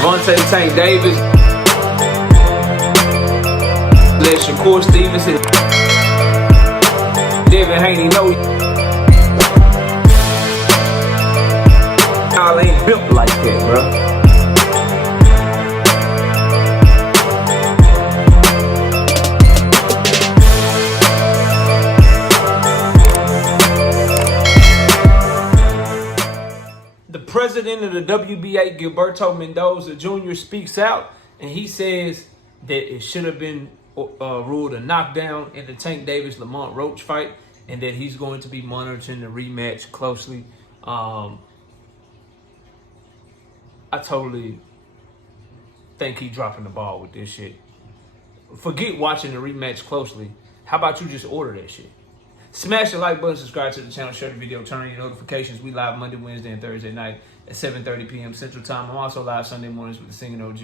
Gervonta Tank Davis. Let Shakur Stevenson. Devin Haney know y'all ain't built like that, bro. The president of the WBA, Gervonta Mendoza Jr., speaks out and he says that it should have been ruled a knockdown in the Tank Davis-Lamont Roach fight and that he's going to be monitoring the rematch closely. I totally think he's dropping the ball with this shit. Forget watching the rematch closely. How about you just order that shit? Smash the like button, subscribe to the channel, share the video, turn on your notifications. We live Monday, Wednesday, and Thursday night at 7:30 p.m. Central Time. I'm also live Sunday mornings with the Singing OG,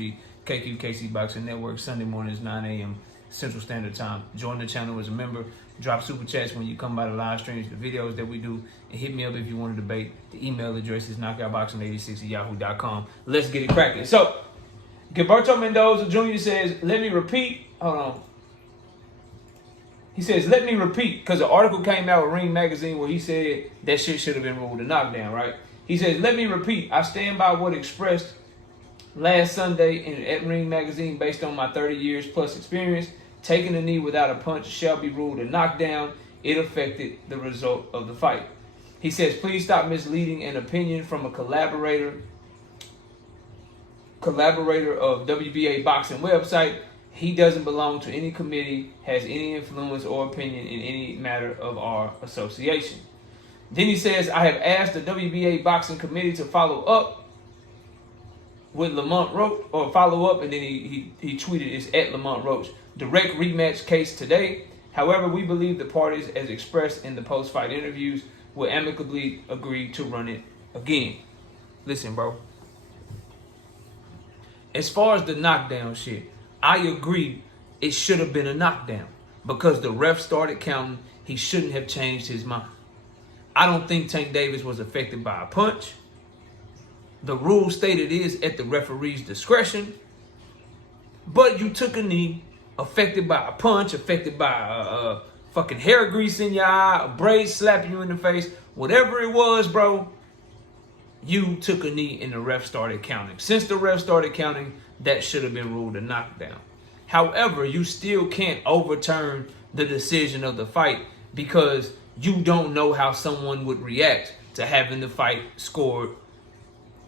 KQ Boxing Network. Sunday mornings, 9 a.m. Central Standard Time. Join the channel as a member. Drop super chats when you come by the live streams, the videos that we do, and hit me up if you want to debate. The email address is knockoutboxing86@yahoo.com. Let's get it cracking. So, Gervonta Mendoza Jr. says, let me repeat. Hold on. He says, let me repeat, because an article came out with Ring Magazine where he said that shit should have been ruled a knockdown, right? He says, let me repeat, I stand by what expressed last Sunday at Ring Magazine based on my 30 years plus experience. Taking a knee without a punch shall be ruled a knockdown. It affected the result of the fight. He says, please stop misleading an opinion from a collaborator of WBA Boxing website. He doesn't belong to any committee, has any influence or opinion in any matter of our association. Then he says, I have asked the WBA Boxing Committee to follow up with Lamont Roach, or follow up, and then he tweeted, it's at Lamont Roach. Direct rematch case today. However, we believe the parties, as expressed in the post-fight interviews, will amicably agree to run it again. Listen, bro. As far as the knockdown shit, I agree it should have been a knockdown because the ref started counting. He shouldn't have changed his mind. I don't think Tank Davis was affected by a punch. The rule stated is at the referee's discretion. But you took a knee, affected by a punch, affected by fucking hair grease in your eye, a braid slapping you in the face, whatever it was, bro. You took a knee and the ref started counting. Since the ref started counting, that should have been ruled a knockdown. However, you still can't overturn the decision of the fight because you don't know how someone would react to having the fight scored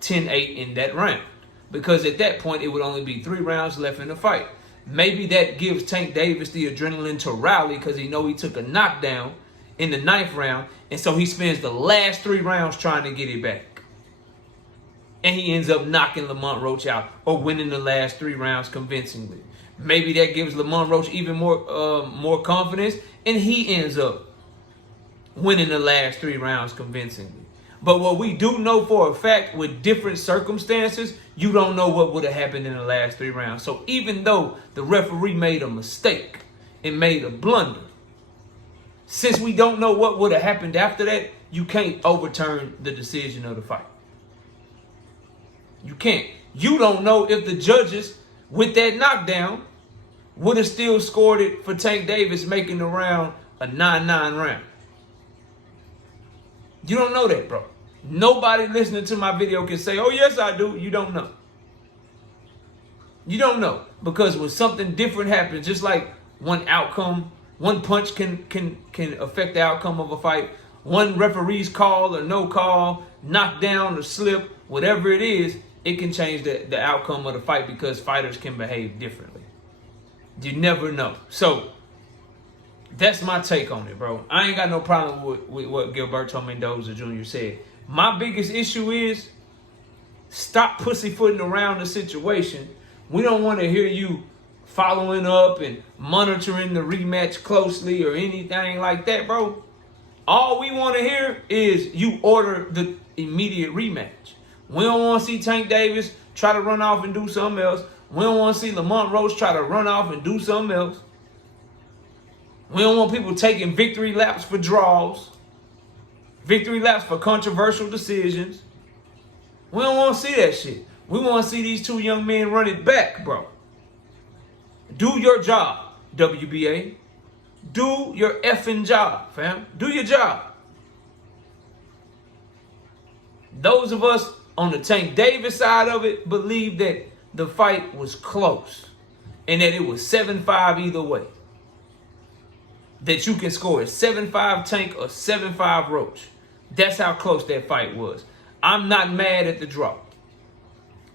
10-8 in that round. Because at that point, it would only be 3 rounds left in the fight. Maybe that gives Tank Davis the adrenaline to rally because he know he took a knockdown in the 9th round. And so he spends the last 3 rounds trying to get it back. And he ends up knocking Lamont Roach out or winning the last 3 rounds convincingly. Maybe that gives Lamont Roach even more confidence, and he ends up winning the last 3 rounds convincingly. But what we do know for a fact, with different circumstances, you don't know what would have happened in the last 3 rounds. So even though the referee made a mistake and made a blunder, since we don't know what would have happened after that, you can't overturn the decision of the fight. You can't. You don't know if the judges with that knockdown would have still scored it for Tank Davis, making the round a 9-9 round. You don't know that, bro. Nobody listening to my video can say, oh, yes, I do. You don't know. You don't know. Because when something different happens, just like one punch can affect the outcome of a fight. One referee's call or no call, knockdown or slip, whatever it is, it can change the outcome of the fight because fighters can behave differently. You never know. So that's my take on it, bro. I ain't got no problem with what Gervonta Mendoza Jr. said. My biggest issue is stop pussyfooting around the situation. We don't want to hear you following up and monitoring the rematch closely or anything like that, bro. All we want to hear is you order the immediate rematch. We don't want to see Tank Davis try to run off and do something else. We don't want to see Lamont Roach try to run off and do something else. We don't want people taking victory laps for draws, victory laps for controversial decisions. We don't want to see that shit. We want to see these two young men run it back, bro. Do your job, WBA. Do your effing job, fam. Do your job. Those of us on the Tank Davis side of it believe that the fight was close and that it was 7-5 either way. That you can score a 7-5 Tank or 7-5 Roach. That's how close that fight was. I'm not mad at the draw.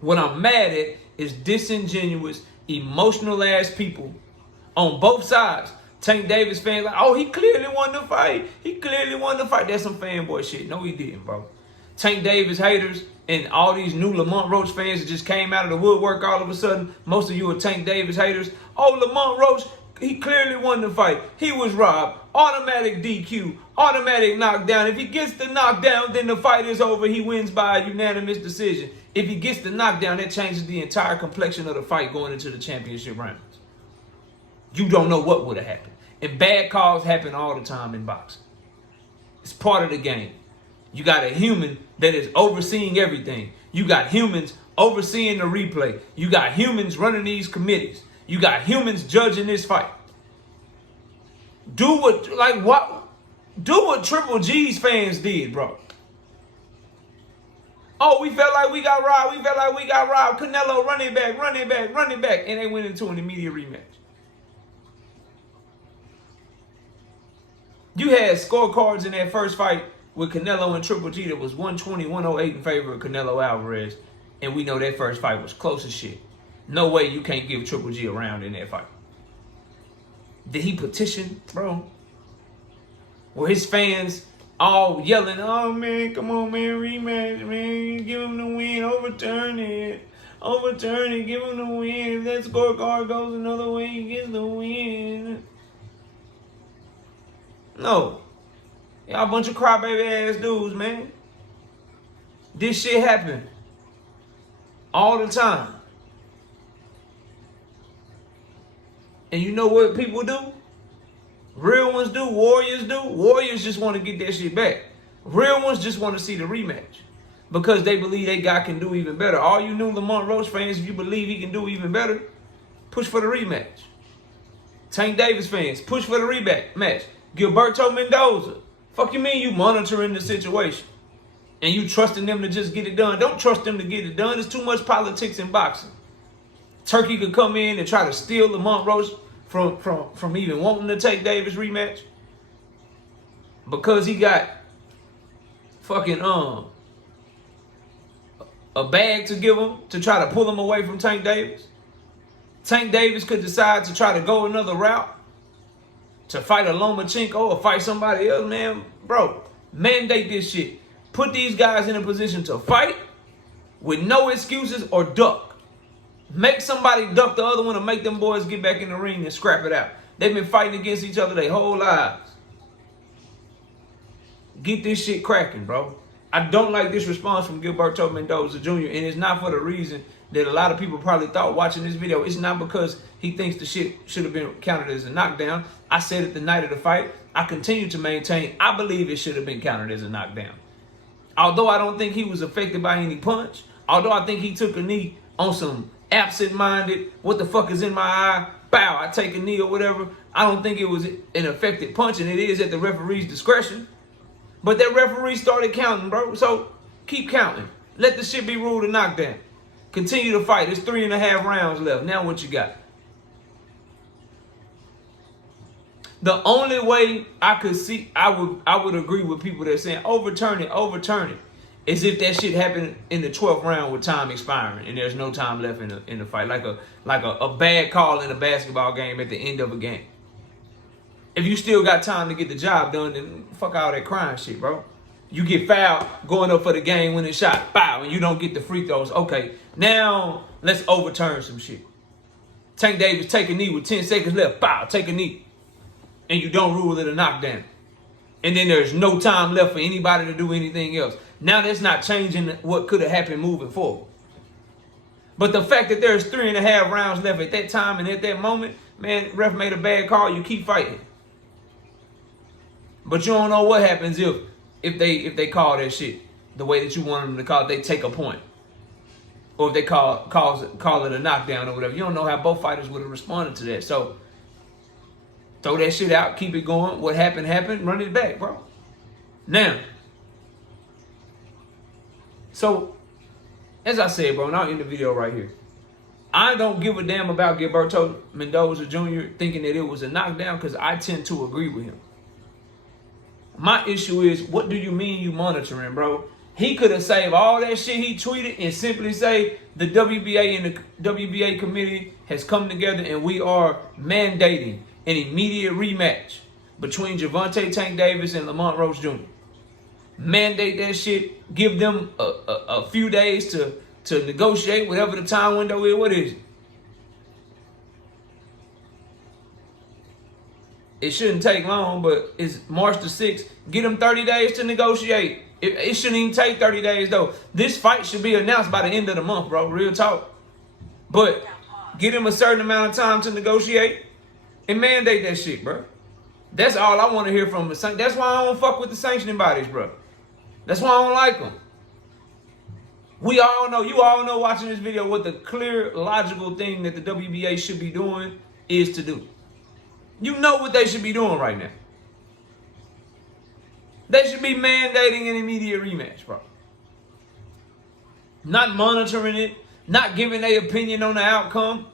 What I'm mad at is disingenuous, emotional ass people on both sides. Tank Davis fans like, oh, he clearly won the fight. He clearly won the fight. That's some fanboy shit. No, he didn't, bro. Tank Davis haters and all these new Lamont Roach fans that just came out of the woodwork all of a sudden. Most of you are Tank Davis haters. Oh, Lamont Roach, he clearly won the fight. He was robbed. Automatic DQ. Automatic knockdown. If he gets the knockdown, then the fight is over. He wins by a unanimous decision. If he gets the knockdown, that changes the entire complexion of the fight going into the championship rounds. You don't know what would have happened. And bad calls happen all the time in boxing. It's part of the game. You got a human that is overseeing everything. You got humans overseeing the replay. You got humans running these committees. You got humans judging this fight. Do what Triple G's fans did, bro. Oh, we felt like we got robbed. We felt like we got robbed. Canelo, run it back, run it back, run it back. And they went into an immediate rematch. You had scorecards in that first fight with Canelo and Triple G that was 120-108 in favor of Canelo Alvarez. And we know that first fight was close as shit. No way you can't give Triple G a round in that fight. Did he petition, bro? Were his fans all yelling, oh, man, come on, man, rematch, man, give him the win, overturn it, give him the win. If that scorecard goes another way, he gets the win. No. Y'all a bunch of crybaby ass dudes, man. This shit happen all the time. And you know what people do? Real ones do, warriors do. Warriors just want to get that shit back. Real ones just want to see the rematch because they believe they guy can do even better. All you new Lamont Roach fans, if you believe he can do even better, push for the rematch. Tank Davis fans, push for the rematch. Gervonta Mendoza. Fuck you mean you monitoring the situation and you trusting them to just get it done? Don't trust them to get it done. There's too much politics in boxing. Turkey could come in and try to steal Lamont Roach from even wanting to take Davis rematch because he got fucking a bag to give him to try to pull him away from Tank Davis. Tank Davis could decide to try to go another route to fight a Lomachenko or fight somebody else, man. Bro, mandate this shit. Put these guys in a position to fight with no excuses or duck. Make somebody duck the other one or make them boys get back in the ring and scrap it out. They've been fighting against each other their whole lives. Get this shit cracking, bro. I don't like this response from Gervonta Mendoza Jr. And it's not for the reason that a lot of people probably thought watching this video. It's not because he thinks the shit should have been counted as a knockdown. I said it the night of the fight. I continue to maintain I believe it should have been counted as a knockdown. Although I don't think he was affected by any punch. Although I think he took a knee on some absent-minded, what the fuck is in my eye, bow, I take a knee or whatever. I don't think it was an effective punch, and it is at the referee's discretion. But that referee started counting, bro. So keep counting. Let the shit be ruled a knockdown. Continue to fight. There's 3.5 rounds left. Now what you got? The only way I could see, I would agree with people that are saying overturn it, is if that shit happened in the 12th round with time expiring and there's no time left in the fight, like a bad call in a basketball game at the end of a game. If you still got time to get the job done, then fuck all that crying shit, bro. You get fouled going up for the game winning shot, bow, and you don't get the free throws. Okay, now let's overturn some shit. Tank Davis take a knee with 10 seconds left, bow, take a knee, and you don't rule it a knockdown. And then there's no time left for anybody to do anything else. Now that's not changing what could have happened moving forward. But the fact that there's 3.5 rounds left at that time and at that moment, man, ref made a bad call, you keep fighting. But you don't know what happens if they call that shit the way that you want them to call it, they take a point. or if they call it a knockdown or whatever. You don't know how both fighters would have responded to that. So throw that shit out, keep it going. What happened, happened. Run it back, bro. Now, so as I said, bro, and I'll end the video right here. I don't give a damn about Gervonta Mendoza Jr. thinking that it was a knockdown because I tend to agree with him. My issue is, what do you mean you monitoring, bro? He could have saved all that shit he tweeted and simply say the WBA and the WBA committee has come together and we are mandating an immediate rematch between Gervonta Tank Davis and Lamont Roach Jr. Mandate that shit. Give them a few days to negotiate, whatever the time window is. What is it? It shouldn't take long, but it's March the 6th. Get them 30 days to negotiate. It shouldn't even take 30 days, though. This fight should be announced by the end of the month, bro. Real talk. But get him a certain amount of time to negotiate and mandate that shit, bro. That's all I want to hear from the sanctions. That's why I don't fuck with the sanctioning bodies, bro. That's why I don't like them. We all know, you all know watching this video what the clear, logical thing that the WBA should be doing is to do. You know what they should be doing right now. They should be mandating an immediate rematch, bro. Not monitoring it, not giving their opinion on the outcome.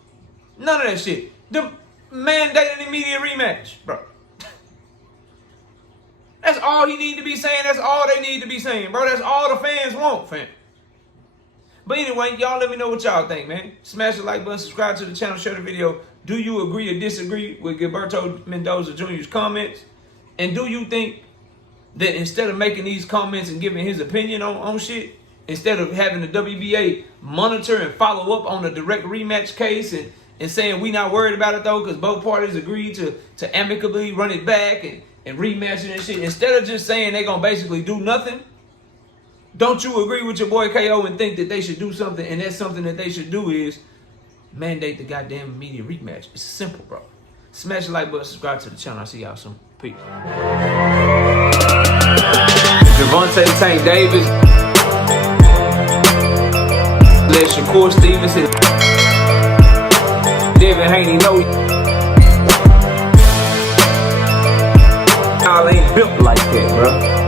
None of that shit. The mandate an immediate rematch, bro. That's all he need to be saying. That's all they need to be saying, bro. That's all the fans want, fam. But anyway, y'all let me know what y'all think, man. Smash the like button, subscribe to the channel, share the video. Do you agree or disagree with Gervonta Mendoza Jr.'s comments? And do you think that instead of making these comments and giving his opinion on shit, instead of having the WBA monitor and follow up on a direct rematch case and saying we not worried about it though because both parties agreed to amicably run it back and rematch it and shit, instead of just saying they're going to basically do nothing, don't you agree with your boy KO and think that they should do something, and that's something that they should do is mandate the goddamn immediate rematch? It's simple, bro. Smash the like button, subscribe to the channel. I'll see y'all soon. Peace. Gervonta Tank Davis. Let Shakur Stevenson. Devin Haney know y'all ain't built like that, bro.